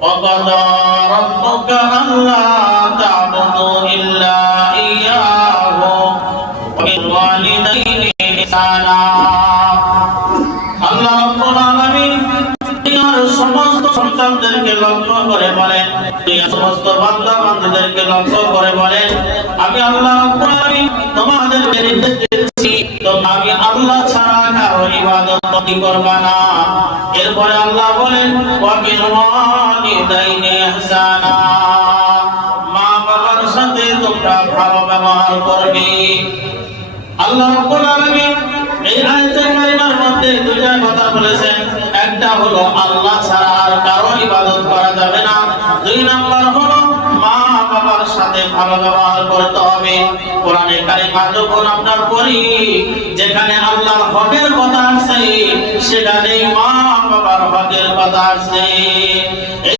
وقضى ربك ألا تعبدوا إلا إياه وبالوالدين إحسانا আল্লাহ রাব্বুল আলামিন দুনিয়ার সমস্ত সন্তানদেরকে লক্ষ্য করে বলেন, দুনিয়ার সমস্ত বান্দা বান্দীদেরকে লক্ষ্য করে বলেন, আমি আল্লাহ রাব্বুল আলামিন তোমাদেরকে নির্দেশ দিচ্ছি তোমরা আমি আল্লাহ ছাড়া কারো ইবাদত করবে না। এরপরে আল্লাহ বলেন ওয়া বিল ওয়ালিদাইনি ইহসানা, মা বাবার সাথে তোমরা ভালো ব্যবহার করবে। আল্লাহ রাব্বুল আলামিন এই আয়াতের কারিমার মধ্যে দুইটা কথা বলেছেন, একটা হলো আল্লাহ ছাড়া আর কারো ইবাদত করা যাবে না, দুই নাম্বার হলো মা বাবার সাথে ভালো ব্যবহার করতে হবে। কোরআনে কারিমা যখন আমরা পড়ি যেখানে আল্লাহর হকের কথা আছে সেখানে মা বাবার হকের কথা আছে।